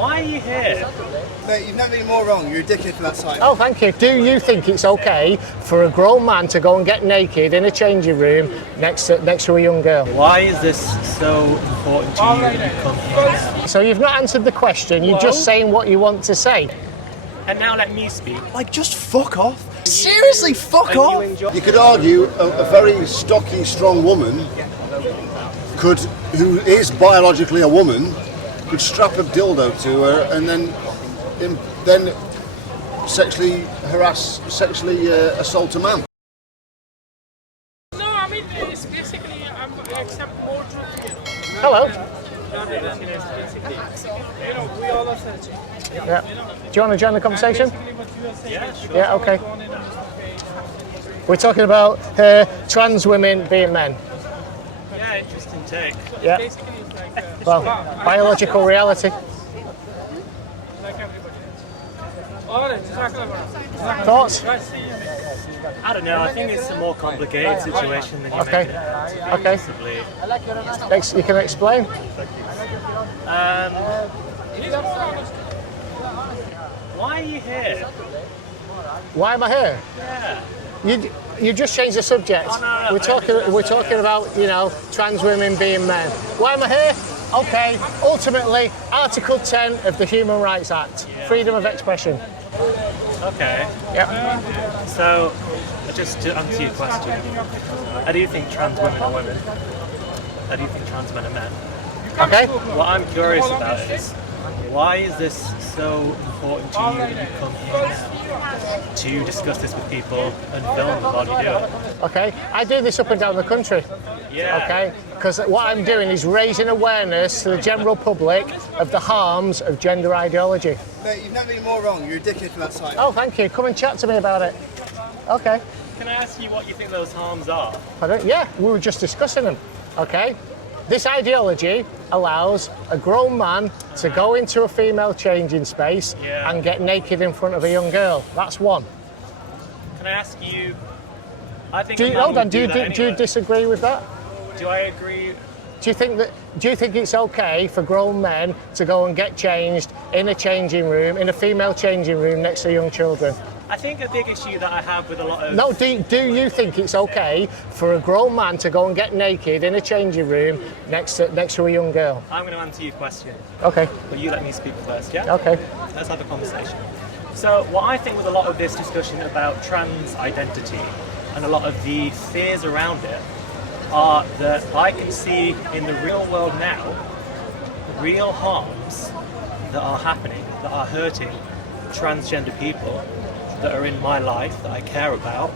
Why are you here? Mate, you've never been more wrong. You're a dickhead for that site. Oh, thank you. Do you think it's okay for a grown man to go and get naked in a changing room next to a young girl? Why is this so important to you that you come here? So you've not answered the question. You're just saying what you want to say. And now let me speak. Like, just fuck off. Seriously, fuck off. You could argue a very stocky, strong woman who is biologically a woman, could strap a dildo to her and then sexually assault a man. No, I mean, it's basically, I accept more truth. Hello. We all are searching. Yeah. Do you want to join the conversation? Yeah, okay. We're talking about trans women being men. Yeah, interesting take. Yeah. Basically, it's like Well, biological reality. like everybody. All right, Jazakallah. Thoughts? I don't know, I think it's a more complicated situation than you Okay. make it. Okay. Possibly. You can explain? Why are you here? Why am I here? Yeah. You just changed the subject. Oh, no, We're talking about, trans women being men. Why am I here? Okay. Ultimately, Article 10 of the Human Rights Act, freedom of expression. Okay. Yeah. So, just to answer your question, I do think trans women are women. I do think trans men are men. Okay. What I'm curious about is, why is this so important to you that you come here now to discuss this with people and film while you do it? Okay. I do this up and down the country. Yeah. Okay. Because what I'm doing is raising awareness to the general public of the harms of gender ideology. Mate, you've never been more wrong. You're a dickhead for that site. Oh, thank you. Come and chat to me about it. Okay. Can I ask you what you think those harms are? Yeah, we were just discussing them. Okay. This ideology allows a grown man to go into a female changing space and get naked in front of a young girl. That's one. Can I ask you? I think. Do you disagree with that? Do I agree? Do you think it's okay for grown men to go and get changed in a changing room, in a female changing room next to young children? I think a big issue that I have with a lot of... No, do you think it's okay for a grown man to go and get naked in a changing room next to a young girl? I'm going to answer your question. Okay. But you let me speak first, yeah? Okay. Let's have a conversation. So what I think with a lot of this discussion about trans identity and a lot of the fears around it are that I can see in the real world now real harms that are happening, that are hurting transgender people that are in my life, that I care about.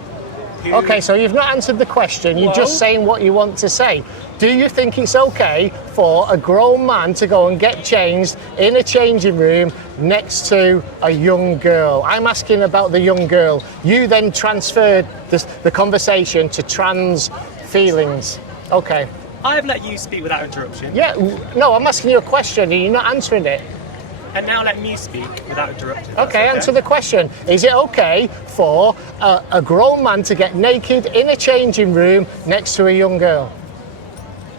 Okay, so you've not answered the question, you're just saying what you want to say. Do you think it's okay for a grown man to go and get changed in a changing room next to a young girl? I'm asking about the young girl. You then transferred the conversation to trans feelings. Okay. I've let you speak without interruption. Yeah, no, I'm asking you a question and you're not answering it. And now let me speak without interrupting. Okay, answer the question. Is it okay for a grown man to get naked in a changing room next to a young girl?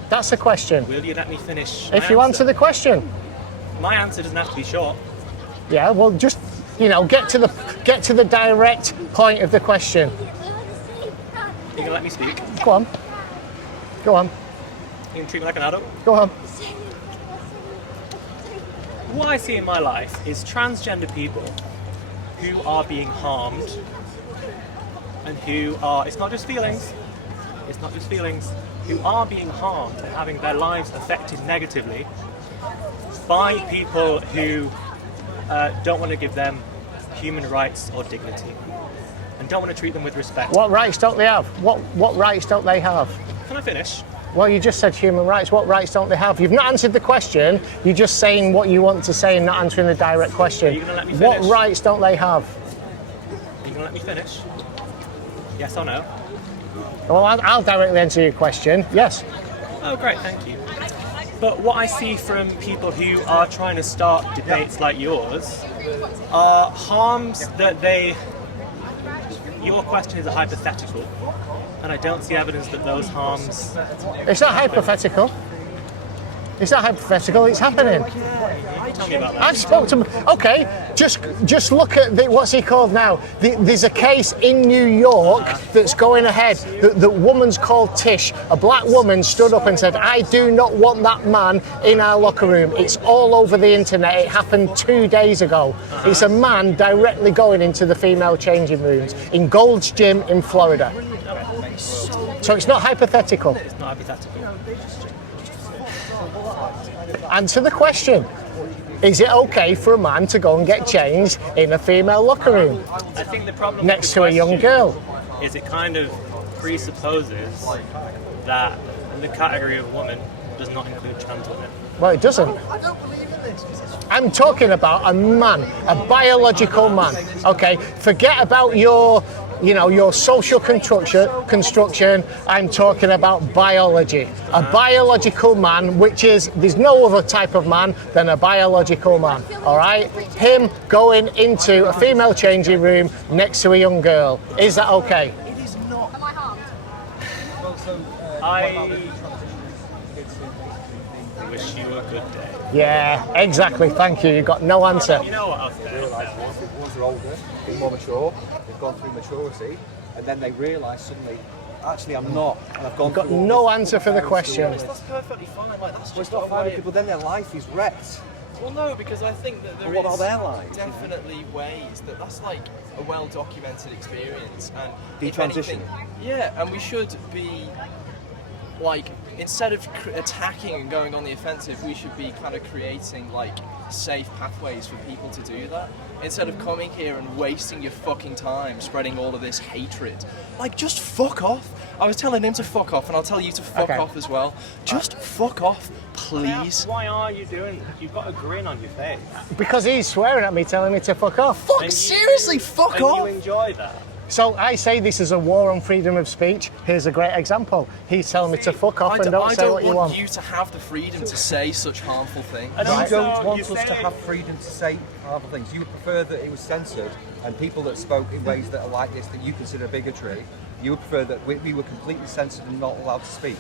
That's the question. Will you let me finish? If you answer the question. My answer doesn't have to be short. Yeah, well, just get to the direct point of the question. You gonna let me speak? Go on. Go on. You can treat me like an adult. Go on. What I see in my life is transgender people who are being harmed and who are, it's not just feelings, who are being harmed and having their lives affected negatively by people who don't want to give them human rights or dignity and don't want to treat them with respect. What rights don't they have? What rights don't they have? Can I finish? Well, you just said human rights. What rights don't they have? You've not answered the question. You're just saying what you want to say and not answering the direct question. Are you going to let me finish? What rights don't they have? Are you going to let me finish? Yes or no? Well, I'll directly answer your question. Yes. Oh, great, thank you. But what I see from people who are trying to start debates like yours are harms that they... Your question is a hypothetical, and I don't see evidence that those harms... It's not hypothetical. It's not hypothetical, it's happening. Tell me about that. I've spoken to... Okay, just look at what's he called now? There's a case in New York that's going ahead. The woman's called Tish. A black woman stood up and said, I do not want that man in our locker room. It's all over the internet. It happened 2 days ago. It's a man directly going into the female changing rooms in Gold's Gym in Florida. So it's not hypothetical. It's not hypothetical. Answer the question. Is it okay for a man to go and get changed in a female locker room I think the problem next with to the a young question girl? is it kind of presupposes that the category of woman does not include trans women. Well, it doesn't. I'm talking about a man, a biological man. Okay, forget about your social construction. I'm talking about biology. A biological man, there's no other type of man than a biological man. All right, him going into a female changing room next to a young girl. Is that okay? It is not. Am I harmed? I wish you a good day. Yeah, exactly. Thank you. You got no answer. You know what else there is? Once they're older, they're more mature, they've gone through maturity, and then they realise suddenly, actually I'm not, and I've gone Got through all no this answer for the question. That's perfectly fine, like that's just not fine, people, then their life is wrecked. Well, no, because I think that there But what is about their lives? definitely ways that's like a well-documented experience, and if Detransitioning. anything, yeah, and we should be like, instead of attacking and going on the offensive, we should be kind of creating like safe pathways for people to do that. Instead of coming here and wasting your fucking time spreading all of this hatred, like just fuck off. I was telling him to fuck off, and I'll tell you to fuck Okay. off as well. Just fuck off, please. Why are you doing this? You've got a grin on your face. Because he's swearing at me, telling me to fuck off. Fuck, seriously, fuck And off. you enjoy that. So I say this is a war on freedom of speech. Here's a great example. He's telling me to fuck off and don't say what you want. you to have the freedom to say such harmful things. And You also, don't want you us to say- have freedom to say harmful things. You would prefer that it was censored, and people that spoke in ways that are like this, that you consider bigotry, you would prefer that we were completely censored and not allowed to speak.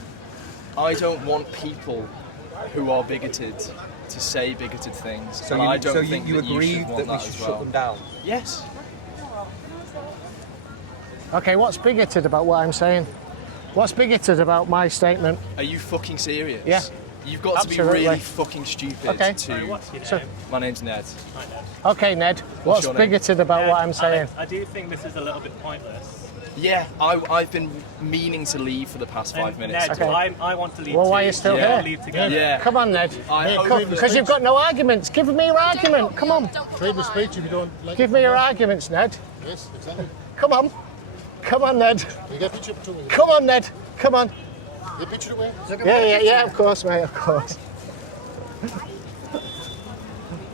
I don't want people who are bigoted to say bigoted things. So and you, I don't so you, think you that agree you should want that we that should as shut well. them down? Yes. Okay, what's bigoted about what I'm saying? What's bigoted about my statement? Are you fucking serious? Yeah. You've got to be Absolutely. really fucking stupid Okay. to... What's your name? So- My name's Ned. Okay, Ned, what's your name? bigoted about what I'm saying? I do think this is a little bit pointless. Yeah, I've been meaning to leave for the past 5 And minutes. Ned, Okay. I want to leave Well, too. why are you still Yeah. here? Leave together. Yeah. Come on, Ned. I hope that- Because you've got no arguments. Give me your argument. Come on. Freedom of speech. If you don't like Give me your arguments, Ned. Yes, exactly. Come on. Come on, Ned. You get a picture too. Come on, Ned. Come on. Get a picture away. Yeah, of course, mate, of course.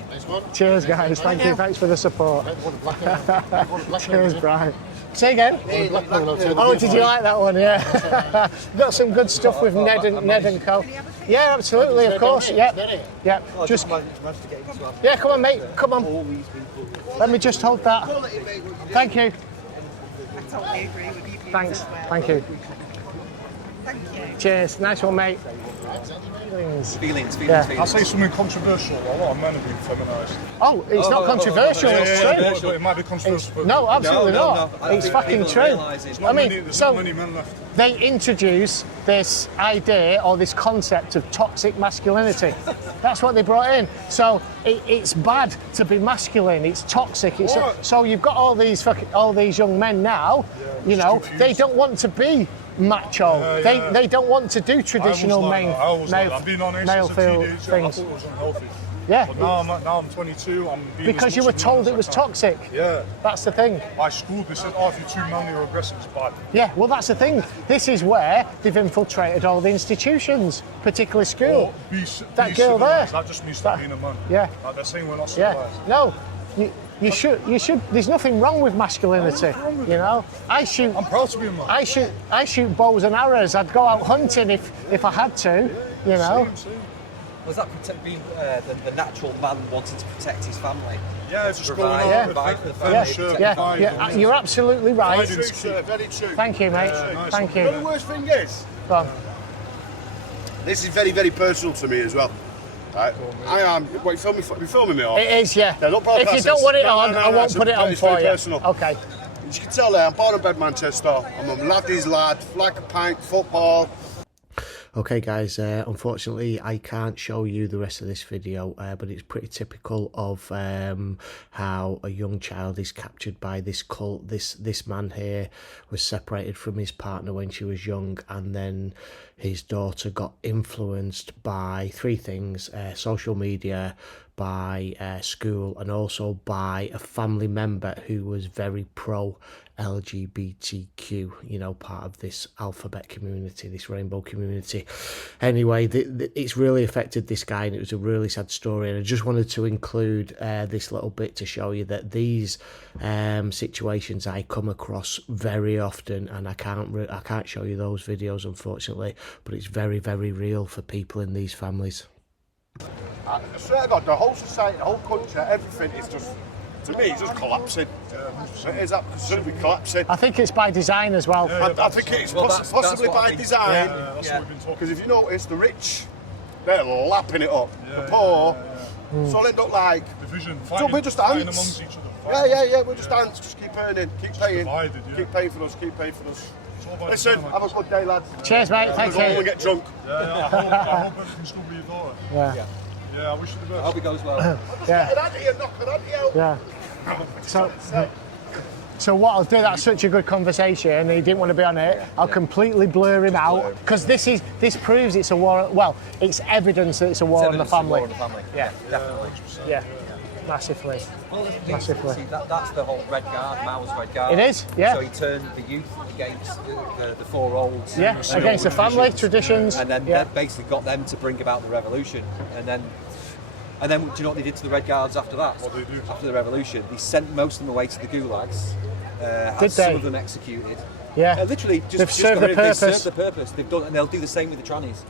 Nice one. Cheers, guys. Thank you. Thanks for the support. Cheers, Brian. Say again? Oh, did you like that one? Yeah. Got some good stuff with Ned and Co. Yeah, absolutely, of course. Yeah. Yeah. Just managed to get into our yeah, come on, mate. Come on. all these people. Let me just hold that. Thank you. I totally agree with you. Thanks. As well. Thank you. Thank you. Cheers. Nice one, mate. Feelings. Yeah. I'll say something controversial. A lot of men have been feminised. Oh, it's not controversial. It's true. But it might be controversial. but No, absolutely No, not. no, I It's think fucking people true. realise it's I not mean, there's so not many men left. they introduce this idea or this concept of toxic masculinity. That's what they brought in. So it's bad to be masculine. It's toxic. It's What? so you've got all these young men now. You know, confused. they don't want to be macho. Yeah. They don't want to do traditional I was like that. I've been on it male since a feel teenager. I things. thought it was unhealthy. Yeah. But now I'm 22. I'm being Because as you were much a told man it as was I can. toxic. Yeah. That's the thing. By school, they said, if you're too manly or aggressive, it's bad. Yeah, well, that's the thing. This is where they've infiltrated all the institutions, particularly school. Or That be girl there. civilised. That just means stop being a man. Yeah. Like they're saying we're not Yeah. civilised. No, you should. There's nothing wrong with masculinity. What's wrong with You it? know, I shoot. I'm proud to be a man. I shoot bows and arrows. I'd go out hunting if I had to. You know. Same. Was that being the natural man wanting to protect his family? Yeah, it's just Provide- going on. provide for the family. Yeah, Friendship, yeah, vibe, yeah. You're absolutely right. Very true, sir. Very true. Thank you, mate. nice Thank You know you. the worst thing is? Go on. This is very, very personal to me as well. Right. I am. What, you filming me? Or? It is, yeah. Yeah, don't broadcast if you don't this. want it No, on, no, I won't it's put it on it's for very you. Personal. Okay. As you can tell there, I'm born and bred Manchester. I'm a laddie's lad, like a pint, football. Okay guys, unfortunately I can't show you the rest of this video, but it's pretty typical of how a young child is captured by this cult. This man here was separated from his partner when she was young, and then his daughter got influenced by three things: social media, by school, and also by a family member who was very pro LGBTQ, you know, part of this alphabet community, this rainbow community. Anyway, it's really affected this guy, and it was a really sad story, and I just wanted to include this little bit to show you that these situations I come across very often, and I can't show you those videos unfortunately, but it's very, very real for people in these families. I swear to God, the whole society, the whole country, everything is just, to me, it's just collapsing. It is absolutely collapsing. I think it's by design as well. I think it's possibly by design. Because if you notice, the rich, they're lapping it up. The poor, so they end up like, division, so we're just ants. amongst each other. Yeah, we're just ants. Just keep earning, keep paying, keep paying for us, keep paying for us. Listen, have a good day, lads. Cheers, mate. Thank you. And get drunk. I hope everything's good with your daughter. Yeah, I wish you the best. I hope it goes well. Yeah. So what I'll do, that's such a good conversation, and he didn't want to be on it. I'll completely blur him out, because this proves it's a war. Well, it's evidence that it's a war on the family. Yeah, definitely. Yeah, massively. Well, Massively. See, that's the whole Red Guard, Mao's Red Guard. It is, yeah. So he turned the youth against the four olds. Yeah, against the family, traditions. And then that basically got them to bring about the revolution. And then do you know what they did to the Red Guards after that? What did they do? After the revolution, they sent most of them away to the gulags. Had some of them executed. Yeah. Literally, They've served the purpose. They've served the purpose. They've done, and they'll do the same with the trannies.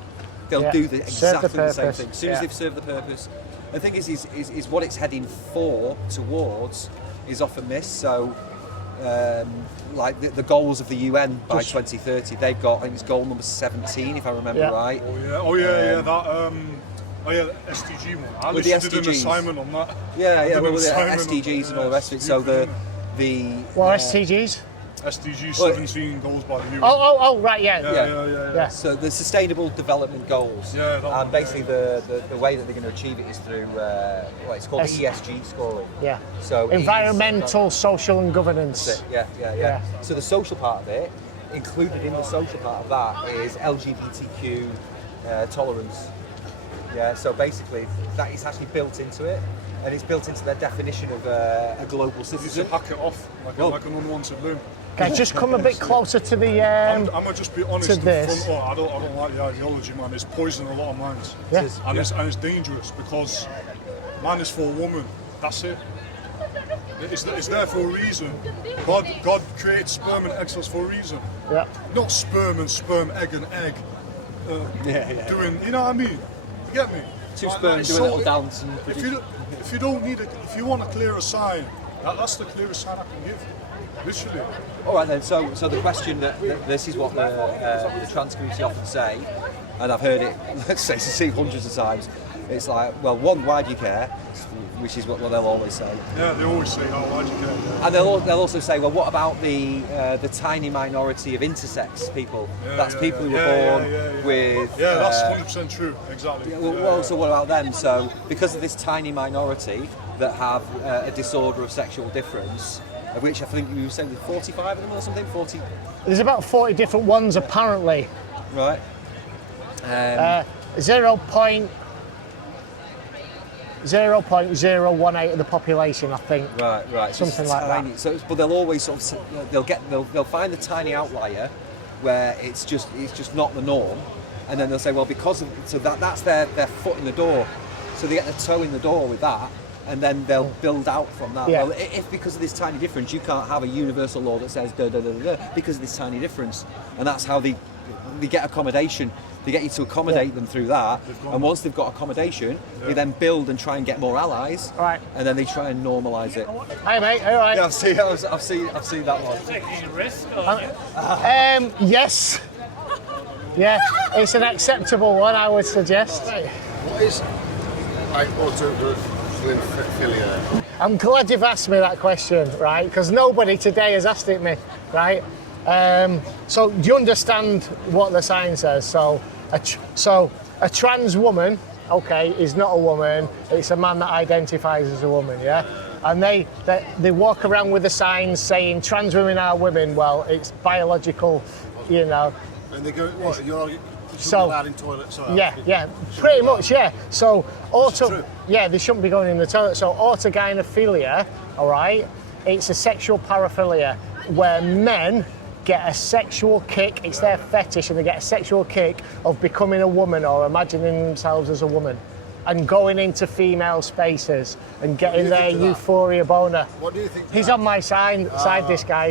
They'll do exactly the same thing. As soon as they've served the purpose. The thing is what it's heading towards is often missed. So, like the goals of the UN by 2030, they've got, I think it's goal number 17, if I remember right. Oh yeah, that SDG one. I with the did an assignment on that. With the SDGs and all the rest of it. So the SDGs? SDG 17 goals by the UN. Oh, right, yeah. So the Sustainable Development Goals. And basically the way that they're going to achieve it is through it's called ESG scoring. Yeah. So environmental, social, and governance. Yeah. So the social part of it, included in the social part of that, is LGBTQ tolerance. Yeah. So basically, that is actually built into it. And it's built into their definition of a global citizen. You hack it off like an unwanted limb. Okay, just come a bit closer to the. I'm gonna just be honest. To this. I don't like the ideology, man. It's poisoning a lot of minds. Yeah. And it's dangerous because man is for a woman. That's it. It's there for a reason. God created sperm and egg cells for a reason. Yeah. Not sperm and sperm, egg and egg. Doing, you know what I mean? You get me? Two sperm doing a little dance. And if you don't need it, if you want a clearer sign, that's the clearest sign I can give. Literally. All right then. So the question that this is what the trans community often say, and I've heard it, let's say, hundreds of times. It's like, well, one, why do you care? Which is what they'll always say. Yeah, they always say, oh, why do you care? Yeah. And they'll also say, well, what about the tiny minority of intersex people? That's people who were born with. Yeah, that's 100% true. Exactly. Well, so what about them? So because of this tiny minority that have a disorder of sexual difference, of which I think you were saying 45 of them or something, 40. There's about 40 different ones apparently. Right. 0.018 of the population, I think. Right. Something like tiny. that. So, but they'll always sort of they'll find the tiny outlier where it's just not the norm, and then they'll say, well, that's their foot in the door, so they get their toe in the door with that, and then they'll build out from that. Yeah. Well, if because of this tiny difference, you can't have a universal law that says da da da da da because of this tiny difference, and that's how they get accommodation. They get you to accommodate them through that, and once they've got accommodation, they then build and try and get more allies, and then they try and normalise it. Hey mate, all right. Yeah, I've seen that one. Taking a risk? Yes. Yeah, it's an acceptable one, I would suggest. What is like autophilia? I'm glad you've asked me that question, right? Because nobody today has asked it me, right? So do you understand what the sign says? So a trans woman, okay, is not a woman. It's a man that identifies as a woman, yeah? And they walk around with the signs saying trans women are women. Well, it's biological, you know. And they go, what? You're so allowed in toilets? Yeah, pretty much, yeah. So they shouldn't be going in the toilet. So autogynephilia, all right, it's a sexual paraphilia where men get a sexual kick. It's their fetish, and they get a sexual kick of becoming a woman or imagining themselves as a woman, and going into female spaces and getting their euphoria boner. What do you think? He's on my side. This guy.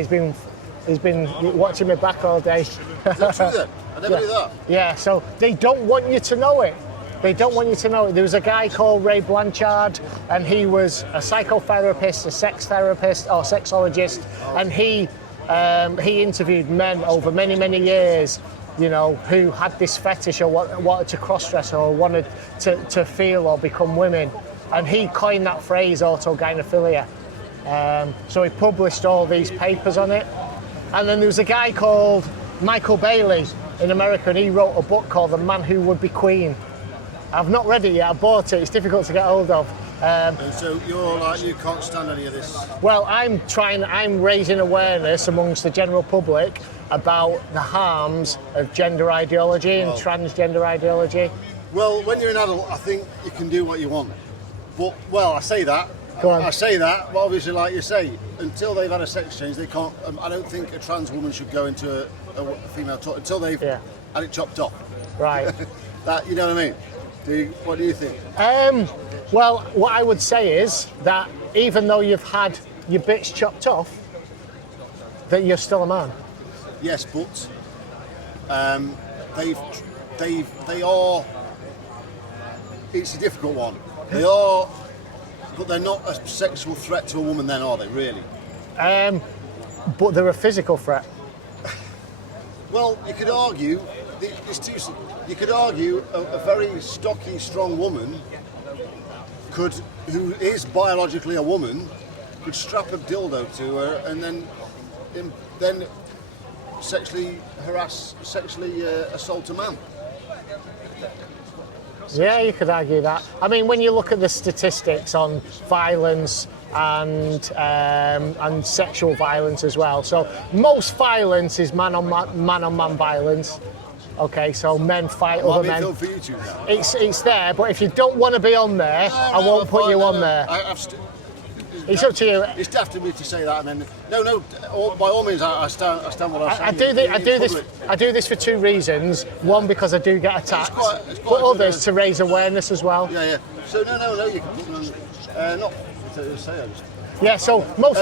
He's been watching me back all day. Is that true then? I never knew that. Yeah, so they don't want you to know it. They don't want you to know it. There was a guy called Ray Blanchard, and he was a psychotherapist, a sex therapist, or sexologist, and he interviewed men over many, many years, you know, who had this fetish or wanted to cross-dress or wanted to feel or become women. And he coined that phrase, autogynephilia. So he published all these papers on it. And then there was a guy called Michael Bailey in America, and he wrote a book called The Man Who Would Be Queen. I've not read it yet, I bought it, it's difficult to get hold of. And so you're like, you can't stand any of this? Well, I'm raising awareness amongst the general public about the harms of gender ideology and transgender ideology. Well, when you're an adult, I think you can do what you want. But, well, I say that, but obviously, like you say, until they've had a sex change, they can't, I don't think a trans woman should go into a female toilet until they've had it chopped off. Right. That, you know what I mean? What do you think? Well, what I would say is that even though you've had your bits chopped off, that you're still a man. Yes, but they are. It's a difficult one. They are, but they're not a sexual threat to a woman. Then are they really? But they're a physical threat. Well, you could argue. You could argue a very stocky, strong woman who is biologically a woman, could strap a dildo to her and then sexually assault a man. Yeah, you could argue that. I mean, when you look at the statistics on violence and sexual violence as well, so most violence is man on man violence. Okay, so men fight other men. It's there, but if you don't want to be on there, I won't put you on there. It's up to you. It's daft of me to say that, and then by all means, I stand what I say. I do this for two reasons. One, because I do get attacked, but others to raise awareness as well. Yeah. So you can put them not to say. Yeah. So most.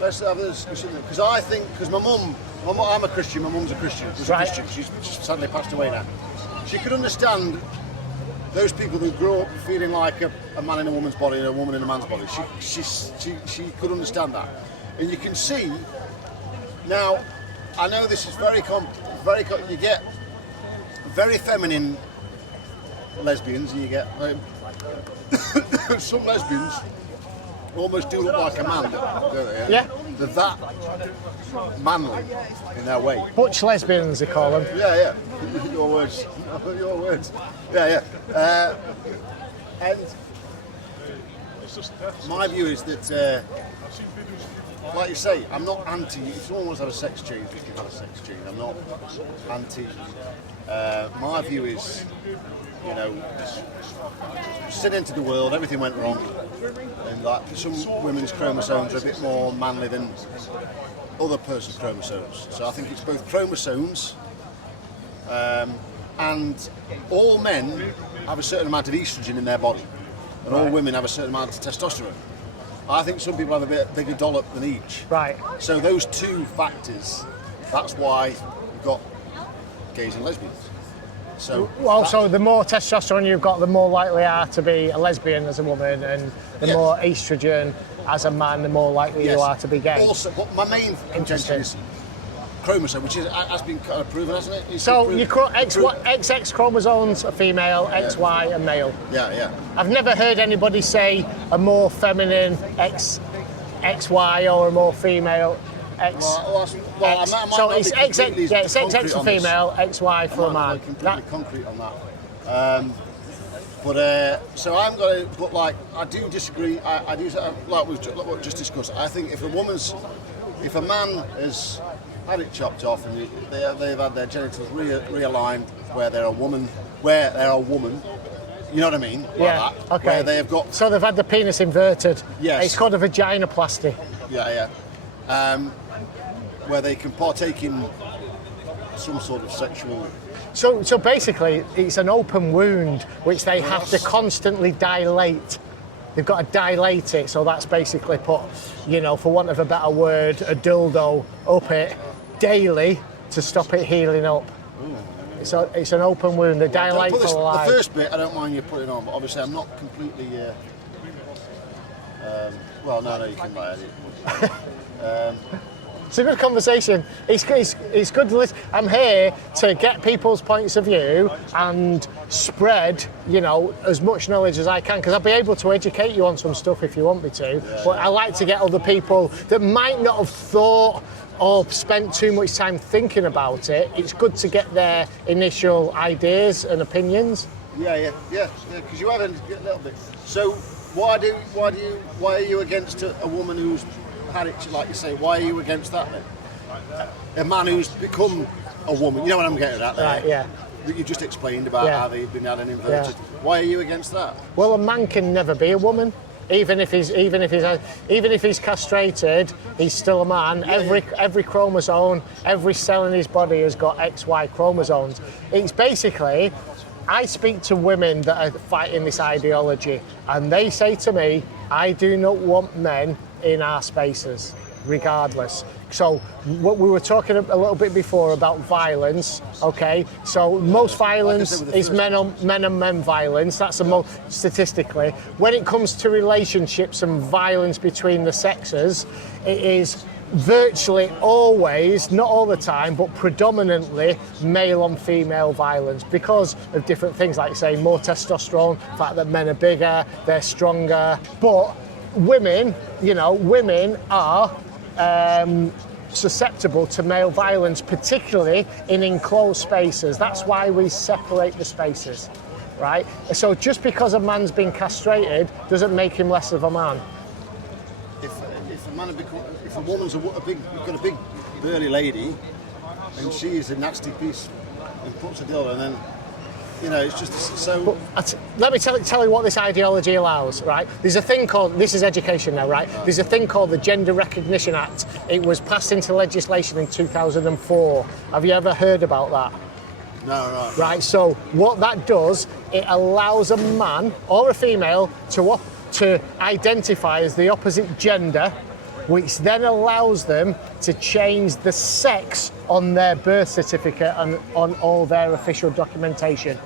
Let's have a discussion because my mum, I'm a Christian, my mum's a Christian. She's sadly passed away now. She could understand those people who grow up feeling like a man in a woman's body and a woman in a man's body. She could understand that, and you can see now. I know this is you get very feminine lesbians, and you get some lesbians almost do look like a man, don't they? Yeah. They're that manly in their way. Butch lesbians, they call them. Yeah. Your words. Yeah. And my view is that, like you say, I'm not anti. If someone wants to have a sex change, you can have a sex change. I'm not anti. My view is, sit into the world, everything went wrong, and like some women's chromosomes are a bit more manly than other person's chromosomes. So I think it's both chromosomes, and all men have a certain amount of estrogen in their body, and all women have a certain amount of testosterone. I think some people have a bit bigger dollop than each. Right. So those two factors, that's why you've got gays and lesbians. So the more testosterone you've got, the more likely you are to be a lesbian as a woman, and the more estrogen as a man, the more likely you are to be gay. Also, but my main contention is chromosome, which has been kind of proven, hasn't it? So your XX chromosomes are female, XY are male. Yeah. I've never heard anybody say a more feminine XY or a more female X. So it's XX, yeah, it's XX for female, XY for a man. Completely concrete on that. So I'm going to, but like, I do disagree. I do, like we've just discussed. I think if a man has had it chopped off and they've had their genitals realigned where they're a woman, you know what I mean? Like Yeah. that, Okay. Where they've got. So they've had the penis inverted. Yes. It's called a vaginoplasty. Yeah. Where they can partake in some sort of sexual. So basically, it's an open wound which they have to constantly dilate. They've got to dilate it, so that's basically put, for want of a better word, a dildo up it daily to stop it healing up. It's an open wound. They dilate for life. The first bit, I don't mind you putting on, but obviously I'm not completely. No, you can buy it. It's a good conversation. It's good to listen. I'm here to get people's points of view and spread, as much knowledge as I can, because I'll be able to educate you on some stuff if you want me to. But I like to get other people that might not have thought or spent too much time thinking about it. It's good to get their initial ideas and opinions. Yeah. Because you have a little bit. So why are you against a woman who's had it, like you say? Why are you against that then? A man who's become a woman. You know what I'm getting at there? Right, yeah. That you just explained about how they've been had an inverted. Yeah. Why are you against that? Well, a man can never be a woman. Even if he's castrated, he's still a man. Every chromosome, every cell in his body has got XY chromosomes. It's basically, I speak to women that are fighting this ideology, and they say to me, I do not want men in our spaces, regardless. So what we were talking a little bit before about violence, okay? So most violence is men on men violence. That's the most statistically. When it comes to relationships and violence between the sexes, it is virtually always, not all the time, but predominantly male on female violence because of different things, like say more testosterone, the fact that men are bigger, they're stronger. But women are susceptible to male violence, particularly in enclosed spaces. That's why we separate the spaces, right? So just because a man's been castrated doesn't make him less of a man. If a woman's you've got a big burly lady, and she's a nasty piece and puts a dildo, and then. It's just so. But let me tell you what this ideology allows, right? There's a thing called, this is education now, right? There's a thing called the Gender Recognition Act. It was passed into legislation in 2004. Have you ever heard about that? No, right. Right, so what that does, it allows a man or a female to identify as the opposite gender, which then allows them to change the sex on their birth certificate and on all their official documentation.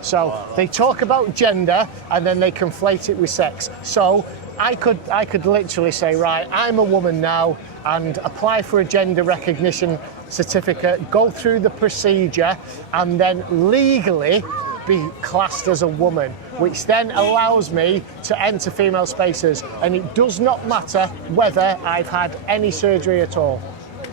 So they talk about gender and then they conflate it with sex. So I could literally say, right, I'm a woman now and apply for a gender recognition certificate, go through the procedure and then legally be classed as a woman, which then allows me to enter female spaces, and it does not matter whether I've had any surgery at all.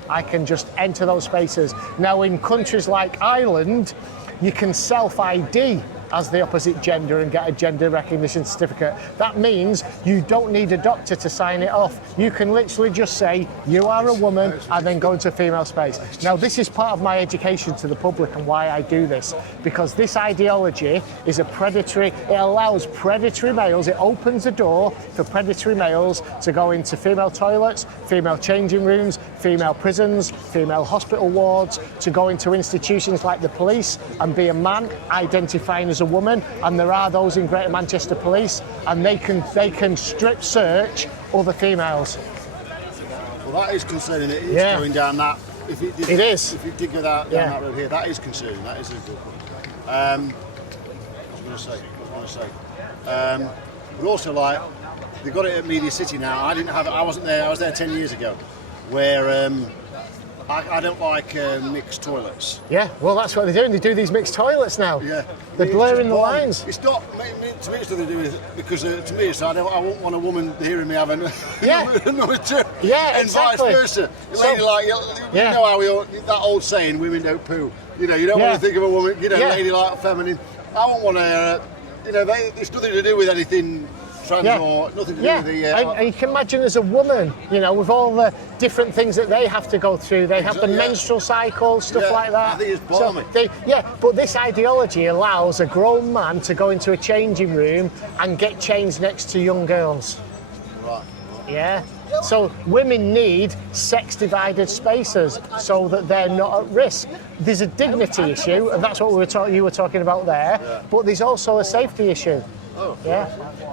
I can just enter those spaces. Now in countries like Ireland, you can self-ID as the opposite gender and get a gender recognition certificate. That means you don't need a doctor to sign it off. You can literally just say you are a woman and then go into female space. Now this is part of my education to the public and why I do this, because this ideology is it allows predatory males, it opens the door for predatory males to go into female toilets, female changing rooms, female prisons, female hospital wards, to go into institutions like the police and be a man identifying as a woman, and there are those in Greater Manchester Police, and they can strip search other females. Well, that is concerning. It is going down that. If you did go down that road here, that is concerning. That is a good one. I was going to say. But also, like, they've got it at Media City now. I wasn't there. I was there 10 years ago, where I don't like mixed toilets. Yeah, well, that's what they're doing. They do these mixed toilets now. Yeah. They're It's blurring just the boring. lines. It's not, to me, it's nothing to do with it, because to me, I won't want a woman hearing me have another two. Yeah, and exactly. vice versa. Lady, like, you Yeah. know how that old saying, women don't poo. You know, you don't want to think of a woman, lady like feminine. I won't want to, it's nothing to do with anything trans or nothing to do with the... and you can imagine as a woman, with all the different things that they have to go through. They have the menstrual cycle, stuff like that. I think it's balmy. But this ideology allows a grown man to go into a changing room and get changed next to young girls. Right. Yeah. So women need sex-divided spaces so that they're not at risk. There's a dignity issue, and that's what you were talking about there. Yeah. But there's also a safety issue. Oh. Yeah.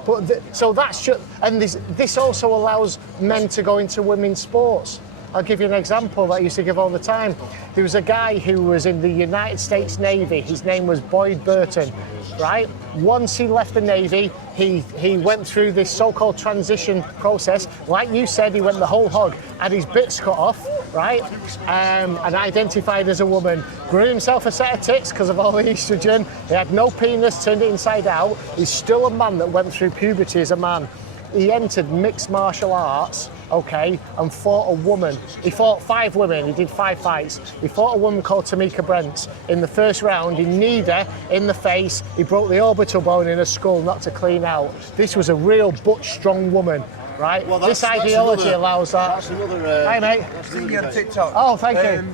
But so that's and this also allows men to go into women's sports. I'll give you an example that I used to give all the time. There was a guy who was in the United States Navy. His name was Boyd Burton, right? Once he left the Navy, he went through this so-called transition process. Like you said, he went the whole hog, had his bits cut off, right? And identified as a woman. Grew himself a set of tits because of all the estrogen. He had no penis, turned it inside out. He's still a man that went through puberty as a man. He entered mixed martial arts, and fought a woman. He fought 5 women, he did 5 fights. He fought a woman called Tamika Brents. In the first round, he kneed her in the face, he broke the orbital bone in her skull, knocked her clean out. This was a real butch, strong woman, right? Well, this ideology allows that. That's another... Hi, mate. I've seen you on TikTok. Oh, thank you.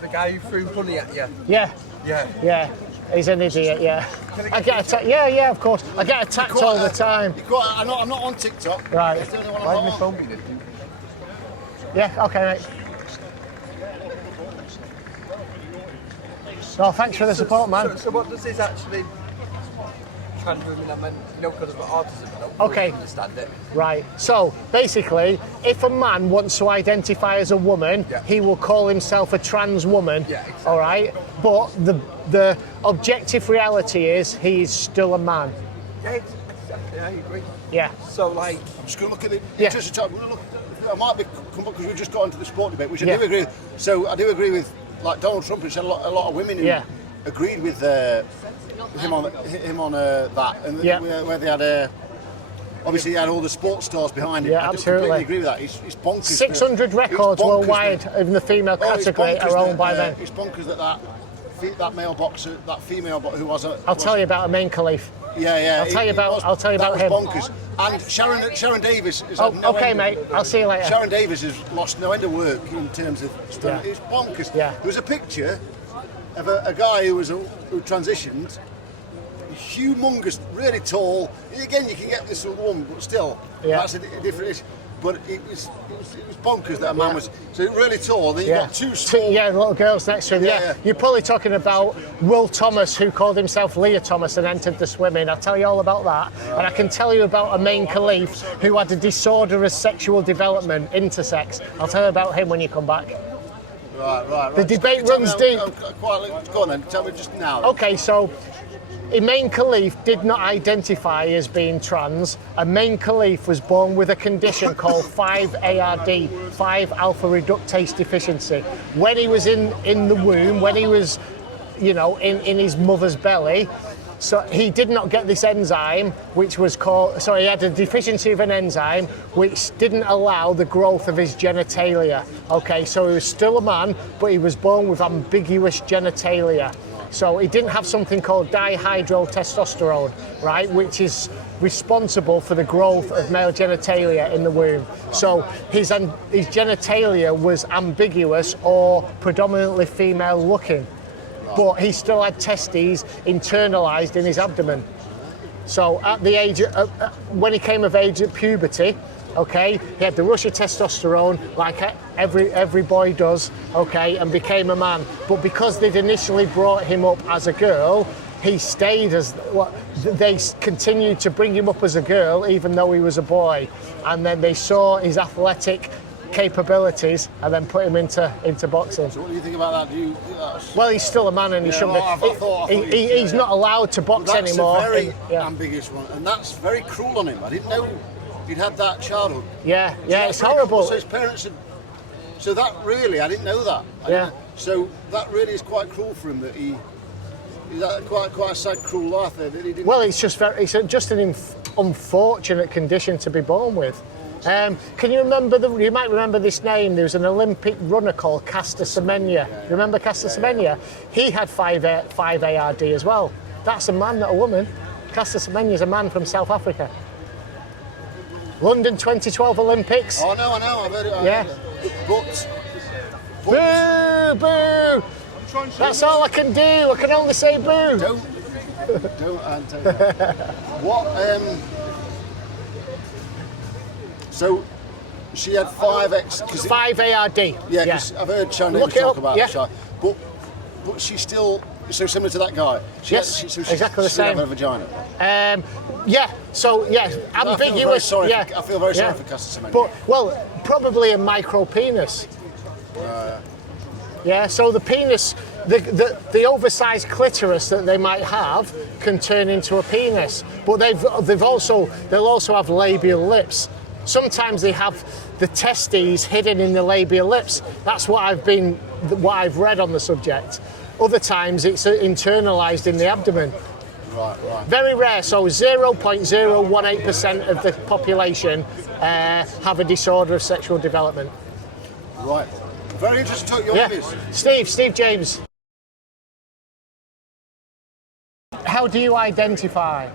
The guy who threw honey at you. Yeah. Yeah. Yeah. He's an idiot, yeah. I get attacked. Yeah, of course. I get attacked all the time. I'm not on TikTok. Right. Why is my phone being it? Yeah, okay, mate. No, thanks for the support, man. So what does this actually... Trans women and men, because of autism, I don't Okay. understand it. Right. So basically, if a man wants to identify as a woman, he will call himself a trans woman. Yeah, exactly. All right. But the objective reality is he's still a man. Yeah, exactly. I agree. Yeah. So like, I'm just going to look at it. Yeah. Just to talk, I might be because we've just got into the sport debate, which I Yeah. do agree with. So I do agree with, like Donald Trump has had a lot of women who agreed with him on that, and where they had obviously he had all the sports stars behind him. Yeah, I absolutely. completely agree with that. It's bonkers. 600 records worldwide in the female category are owned by men. It's bonkers that male boxer, that female boxer who was a... I'll tell you about Amin Khalif. Yeah. I'll tell you about him. That was bonkers. And Sharon Davis is... okay, mate. I'll see you later. Sharon Davis has lost no end of work in terms of stuff. Yeah. It's bonkers. Yeah. There was a picture of a guy who transitioned, humongous, really tall. Again, you can get this with a woman, but still, that's a different issue. But it was bonkers that a man was so really tall. Then you got 2 small... little girls next to him. Yeah. You're probably talking about Will Thomas, who called himself Leah Thomas and entered the swimming. I'll tell you all about that. And I can tell you about Amin Khalif, who had a disorder of sexual development, intersex. I'll tell you about him when you come back. Right. The debate runs deep. Go on then, tell me just now. Okay, so Amin Khalif did not identify as being trans. Amin Khalif was born with a condition called 5-ARD, 5-alpha reductase deficiency. When he was in the womb, when he was, in his mother's belly, so he did not get this enzyme, which was called, he had a deficiency of an enzyme which didn't allow the growth of his genitalia. Okay, so he was still a man, but he was born with ambiguous genitalia. So he didn't have something called dihydrotestosterone, right, which is responsible for the growth of male genitalia in the womb. So his genitalia was ambiguous or predominantly female looking, but he still had testes internalized in his abdomen. So at the age, when he came of age at puberty, okay, he had the rush of testosterone like every boy does, okay, and became a man. But because they'd initially brought him up as a girl, he stayed as they continued to bring him up as a girl even though he was a boy, and then they saw his athletic capabilities and then put him into boxing. So what do you think about that? Well, he's still a man and he shouldn't be. He's not allowed to box anymore. That's a very ambiguous one, and that's very cruel on him. I didn't know he'd had that childhood. Yeah, it's horrible. So his parents had So that really, I didn't know that. Yeah. So that really is quite cruel for him that he's had quite a sad, cruel life there. That he didn't. Well, it's just just an unfortunate condition to be born with. Can you remember you might remember this name? There was an Olympic runner called Caster Semenya. You remember Caster Semenya? He had 5 ARD as well. That's a man, not a woman. Caster Semenya is a man from South Africa. London 2012 Olympics. Oh, no, I know. I've heard it. Yeah. But Boo! Boo! That's all I can do. I can only say boo. Don't tell you that. What? So she had 5X. 5 ARD. Yeah, because I've heard Chandler talk about it. But she's still so similar to that guy. Exactly the same. Have a vagina. Yeah. So yeah, ambiguous. I feel very sorry for Caster Semenya. But probably a micro penis. Yeah. So the penis, the oversized clitoris that they might have can turn into a penis. But they'll also have labial lips. Sometimes they have the testes hidden in the labial lips. That's what I've read on the subject. Other times it's internalized in the abdomen. Right. Very rare, so 0.018% of the population have a disorder of sexual development. Right. Very interesting to talk your name is. Steve James. How do you identify?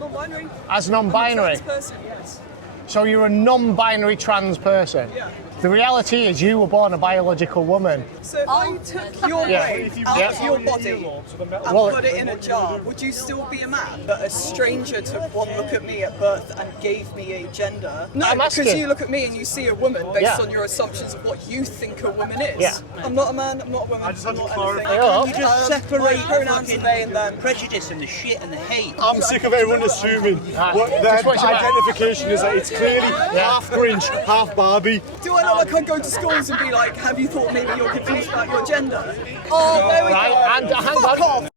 Non-binary. As non-binary? I'm a trans person, yes. So you're a non-binary trans person? Yeah. The reality is you were born a biological woman. So if I took your brain out of your body and put it in a jar, would you still be a man? But a stranger took one look at me at birth and gave me a gender. No, because you look at me and you see a woman based on your assumptions of what you think a woman is. Yeah. I'm not a man, I'm not a woman, I just had I'm to not clarify. anything. Can you just separate pronouns are they and them. prejudice and the shit and the hate? I'm sick of everyone assuming what their identification is. That it's clearly half Grinch, half Barbie. Do I look like I go to schools and be like, have you thought maybe you're confused about your gender? Oh, there we go. And hang on.